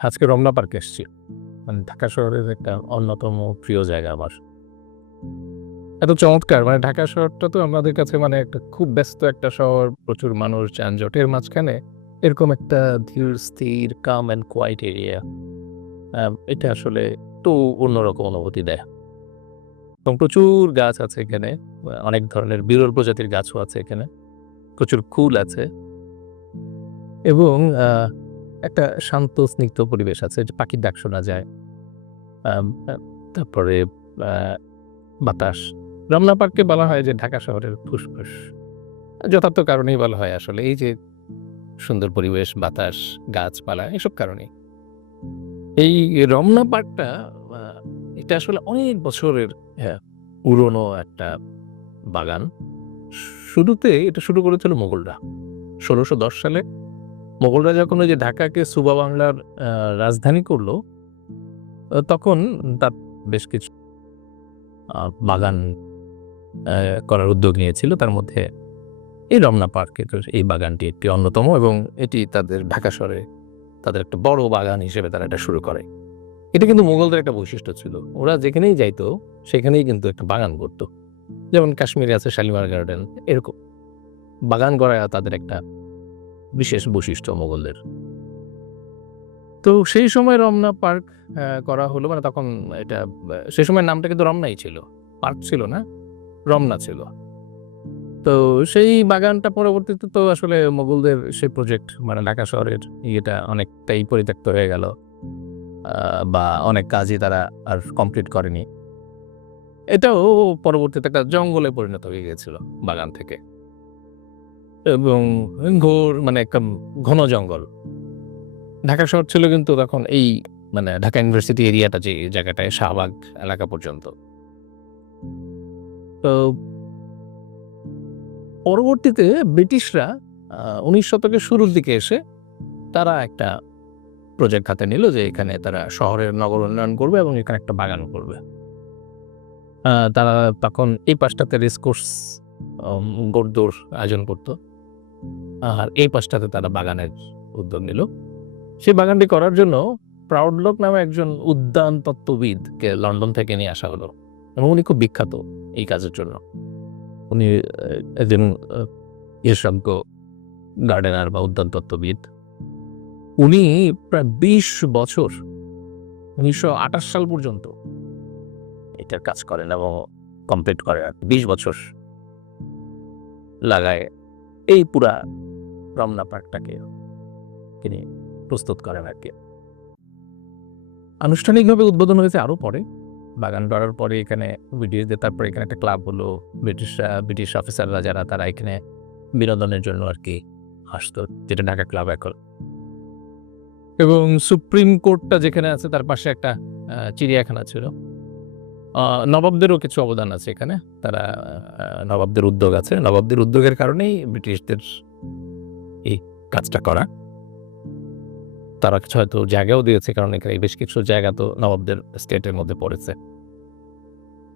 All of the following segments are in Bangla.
আজকে রমনা পার্কে এসেছি। মানে ঢাকা শহরের একটা অন্যতম প্রিয় জায়গা আমার। এত চমৎকার মানে ঢাকা শহরটা তো আমাদের কাছে মানে একটা খুব ব্যস্ত একটা শহর, প্রচুর মানুষ যানজটের মাঝখানে এরকম একটা ধীর, স্থির কাম অ্যান্ড কোয়াইট এরিয়া এটা আসলে একটু অন্যরকম অনুভূতি দেয়। এবং প্রচুর গাছ আছে এখানে, অনেক ধরনের বিরল প্রজাতির গাছও আছে এখানে। প্রচুর ফুল আছে। এবং একটা শান্ত, স্নিগ্ধ পরিবেশ আছে পাখির ডাক শোনা যায়। তারপরে বাতাস। রমনা পার্ককে বলা হয় যে ঢাকা শহরের ফুসফুস। যথার্থ কারণেই বলা হয় আসলে এই যে সুন্দর পরিবেশ, বাতাস, গাছপালা, এসব কারণে এই রমনা পার্কটা এটা আসলে অনেক বছরের পুরনো একটা বাগান। শুরুতে এটা শুরু করেছিল মোগলরা ষোলোশো সালে মোগলরা যখন ওই যে ঢাকাকে সুবা বাংলার রাজধানী করল তখন তার বেশ কিছু বাগান করার উদ্যোগ নিয়েছিল। তার মধ্যে এই রমনা পার্কে তো এই বাগানটি একটি অন্যতম এবং এটি তাদের ঢাকা শহরে তাদের একটা বড় বাগান হিসেবে তারা এটা শুরু করে। এটা কিন্তু মোগলদের একটা বৈশিষ্ট্য ছিল। ওরা যেখানেই যাইতো, সেখানেই কিন্তু একটা বাগান করতো। যেমন কাশ্মীরে আছে শালিমার গার্ডেন, এরকম। বাগান করা তাদের একটা বিশেষ বৈশিষ্ট্য মোগলদের। তো সেই সময় রমনা পার্ক করা হলো মানে তখন এটা সেই সময় নামটা কিন্তু রমনাই ছিল। পার্ক ছিল না, রমনা ছিল। তো সেই বাগানটা পরবর্তীতে তো আসলে মোগলদের সেই প্রজেক্ট মানে ঢাকা শহরের ইয়েটা অনেকটাই পরিত্যক্ত হয়ে গেল। বা অনেক কাজই তারা আর কমপ্লিট করেনি। এটাও পরবর্তীতে একটা জঙ্গলে পরিণত হয়ে গেছিল বাগান থেকে। এবং ঘোর মানে একটা ঘন জঙ্গল। ঢাকা শহর ছিল কিন্তু তখন এই মানে ঢাকা ইউনিভার্সিটি এরিয়াটা যে জায়গাটায়, শাহবাগ এলাকা পর্যন্ত। তো পরবর্তীতে ব্রিটিশরা উনিশ শতকের শুরুর দিকে এসে তারা একটা প্রজেক্ট হাতে নিল যে এখানে তারা শহরের নগর উন্নয়ন করবে এবং এখানে একটা বাগান করবে। তারা তখন এই পাশটাতে রেসকোর্স গড়দৌড় আয়োজন করতো। আর এই পাশটাতে তারা বাগানের উদ্যোগ নিল। সেই বাগানটি করার জন্য প্রাউডলক নামে একজন উদ্যান তত্ত্ববিদকে লন্ডন থেকে নিয়ে আসা হলো এবং উনি খুব বিখ্যাত এই কাজের জন্য। উনি একজন বিশেষজ্ঞ গার্ডেনার বা উদ্যান তত্ত্ববিদ। উনি প্রায় বিশ বছর, উনিশশো আঠাশ সাল পর্যন্ত এটার কাজ করেন এবং কমপ্লিট করেন বিশ বছর লাগায় এই পুরা রমনা পার্কটাকে তিনি প্রস্তুত করেন আর কি। আনুষ্ঠানিকভাবে উদ্বোধন হয়েছে আরও পরে। বাগান করার পরে এখানে ব্রিটিশদের তারপরে এখানে একটা ক্লাব হলো, ব্রিটিশরা, ব্রিটিশ অফিসাররা যারা, তারা এখানে বিনোদনের জন্য আর কি আসতো, যেটা ঢাকা ক্লাব এখন। এবং সুপ্রিম কোর্টটা যেখানে আছে, তার পাশে একটা চিড়িয়াখানা ছিল। নবাবদেরও কিছু অবদান আছে এখানে। তারা নবাবদের উদ্যোগ আছে। নবাবদের উদ্যোগের কারণেই ব্রিটিশদের এই কাজটা করা। তারা কিছু হয়তো জায়গাও দিয়েছে, কারণ এখানে বেশ কিছু জায়গা তো নবাবদের স্টেটের মধ্যে পড়েছে।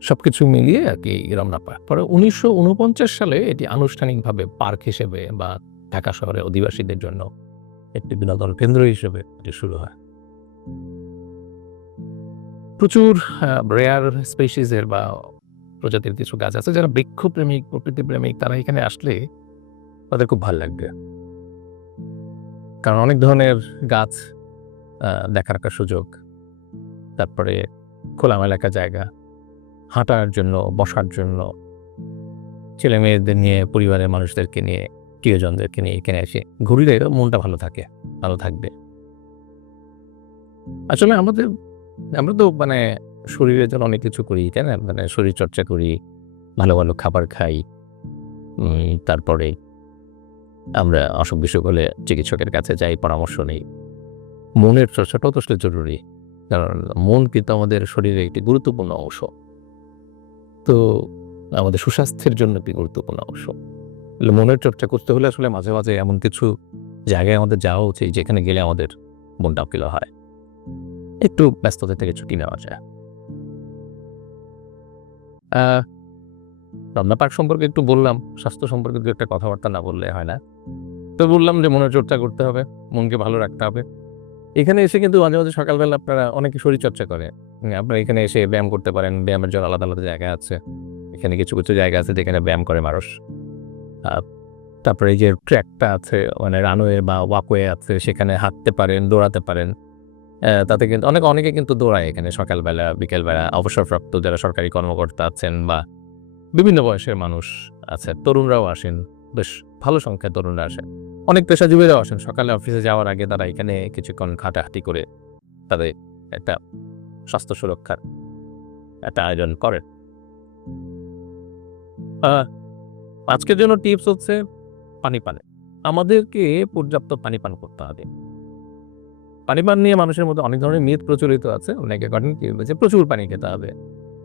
সব কিছু মিলিয়ে আর কি রমনা পার্ক পরে উনিশশো উনপঞ্চাশ সালে এটি আনুষ্ঠানিকভাবে পার্ক হিসেবে বা ঢাকা শহরে অধিবাসীদের জন্য একটি বিনোদন কেন্দ্র হিসেবে এটি শুরু হয়। প্রচুর রেয়ার স্পেসিসের বা প্রজাতির কিছু গাছ আছে যারা বৃক্ষপ্রেমিক প্রকৃতি প্রেমিক তারা এখানে আসলে তাদের খুব ভালো লাগবে। কারণ অনেক ধরনের গাছ দেখার একটা সুযোগ। তারপরে খোলামেলা একটা জায়গা, হাঁটার জন্য, বসার জন্য ছেলে মেয়েদের নিয়ে, পরিবারের মানুষদেরকে নিয়ে, প্রিয়জনদেরকে নিয়ে এখানে এসে ঘুরলে মনটা ভালো থাকে, ভালো থাকবে। আসলে আমাদের আমরা তো মানে শরীরের জন্য অনেক কিছু করি, তাই না? মানে শরীর চর্চা করি, ভালো ভালো খাবার খাই তারপরে আমরা অসুখ বিসুখ হলে চিকিৎসকের কাছে যাই, পরামর্শ নেই। মনের চর্চাটাও তো আসলে জরুরি, কারণ মন কিন্তু আমাদের শরীরে একটি গুরুত্বপূর্ণ অংশ। তো আমাদের সুস্বাস্থ্যের জন্য একটি গুরুত্বপূর্ণ অংশ। মনের চর্চা করতে হলে আসলে মাঝে মাঝে এমন কিছু জায়গায় আমাদের যাওয়া উচিত, যেখানে গেলে আমাদের মনটা কিলো হয়। একটু ব্যস্ততা থেকে ছুটি নেওয়া যায় রমনা পার্ক সম্পর্কে একটু বললাম স্বাস্থ্য সম্পর্কে দু একটা কথাবার্তা না বললে হয় না তো বললাম যে মনের চর্চা করতে হবে মনকে ভালো রাখতে হবে এখানে এসে কিন্তু মাঝে, মাঝে সকালবেলা আপনারা অনেকে শরীরচর্চা করে। আপনারা এখানে এসে ব্যায়াম করতে পারেন। ব্যায়ামের জন্য আলাদা, আলাদা জায়গা আছে। এখানে কিছু, কিছু জায়গা আছে যেখানে ব্যায়াম করে মানুষ। তারপরে এই যে ট্র্যাকটা আছে মানে রানওয়ে বা ওয়াকওয়ে আছে সেখানে হাঁটতে পারেন, দৌড়াতে পারেন। তাতে কিন্তু অনেক অনেকে কিন্তু দৌড়ায় এখানে সকালবেলা, বিকেলবেলা অবসরপ্রাপ্ত যারা সরকারি কর্মকর্তা আছেন বা বিভিন্ন বয়সের মানুষ আছে। তরুণরাও আসেন। বেশ ভালো সংখ্যায় তরুণরা আসেন। অনেক পেশাজীবীরাও আসেন। সকালে অফিসে যাওয়ার আগে তারা এখানে কিছুক্ষণ হাঁটাহাঁটি করে তাদের একটা স্বাস্থ্য সুরক্ষার একটা আয়োজন করেন। আজকের জন্য টিপস হচ্ছে পানি পান। আমাদেরকে পর্যাপ্ত পানি পান করতে হবে। পানি পান নিয়ে মানুষের মধ্যে অনেক ধরনের মিথ প্রচলিত আছে। অনেকে করেন কি যে প্রচুর পানি খেতে হবে।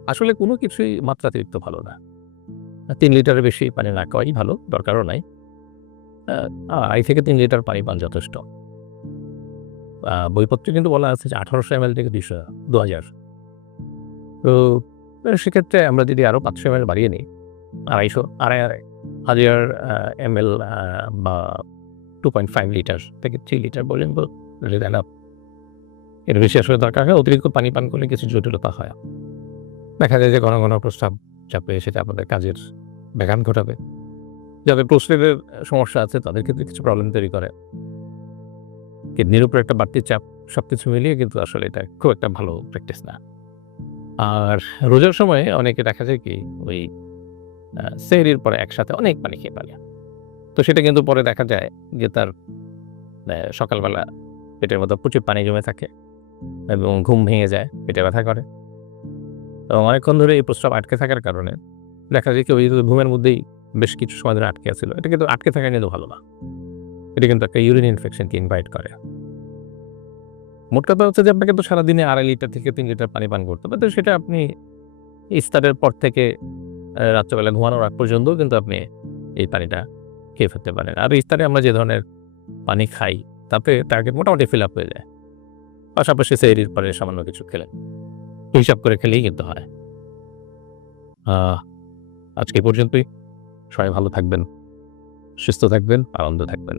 আসলে কোনো কিছুই মাত্রাতিরিক্ত ভালো না। তিন লিটারের বেশি পানি না খাওয়াই ভালো, দরকারও নাই। আ ২.৫ থেকে তিন লিটার পানি পান যথেষ্ট। বইপত্রে কিন্তু বলা আছে যে ১৮০০ এমএল থেকে দুশো দু হাজার তো সেক্ষেত্রে আমরা যদি আরও ৫০০ এমএল বাড়িয়ে নিই, ২৫০ আড়াই, আড়াই হাজার আ এমএল আ বা 2.5 লিটার থেকে থ্রি লিটার পর্যন্ত এনাফ। এর বেশি আসলে দরকার হয়। অতিরিক্ত পানি পান করলে কিছু জটিলতা হয়। দেখা যায় যে ঘন, ঘন প্রস্রাব চাপে সেটা আপনাদের কাজের ব্যাঘাত ঘটাবে। যাদের প্রস্রাবের সমস্যা আছে তাদের ক্ষেত্রে কিছু প্রবলেম তৈরি করে। কিডনির উপর একটা বাড়তি চাপ সবকিছু মিলিয়ে কিন্তু আসলে এটা খুব একটা ভালো প্র্যাকটিস না। আর রোজার সময় অনেকে দেখা যায় কি ওই সেহরির পরে একসাথে অনেক পানি খেয়ে ফেলে। তো সেটা কিন্তু পরে দেখা যায় যে তার সকালবেলা পেটের মধ্যে প্রচুর পানি জমে থাকে এবং ঘুম ভেঙে যায়, পেটে ব্যথা করে। এবং অনেকক্ষণ ধরে এই প্রস্রাব আটকে থাকার কারণে দেখা যায় কেউ ঘুমের মধ্যেই বেশ কিছু সময় ধরে আটকে আছিল। এটা কিন্তু আটকে থাকা কিন্তু ভালো না। এটা কিন্তু একটা ইউরিন ইনফেকশনকে ইনভাইট করে। মোট কথা হচ্ছে যে আপনাকে তো সারাদিনে ২.৫ লিটার থেকে তিন লিটার পানি পান করতে হবে। তো সেটা আপনি ইস্তারের পর থেকে রাত্রেবেলা ঘুমানোর আগ পর্যন্তও কিন্তু আপনি এই পানিটা খেয়ে ফেলতে পারেন। আর ইস্তারে আমরা যে ধরনের পানি খাই তাতে টার্গেট মোটামুটি ফিল আপ হয়ে যায়। পাশাপাশি সেহরির পরে সামান্য কিছু খেলেন। হিসাব করে খেলেই কিন্তু হয়। আজকে পর্যন্তই। সবাই ভালো থাকবেন, সুস্থ থাকবেন, আনন্দ থাকবেন।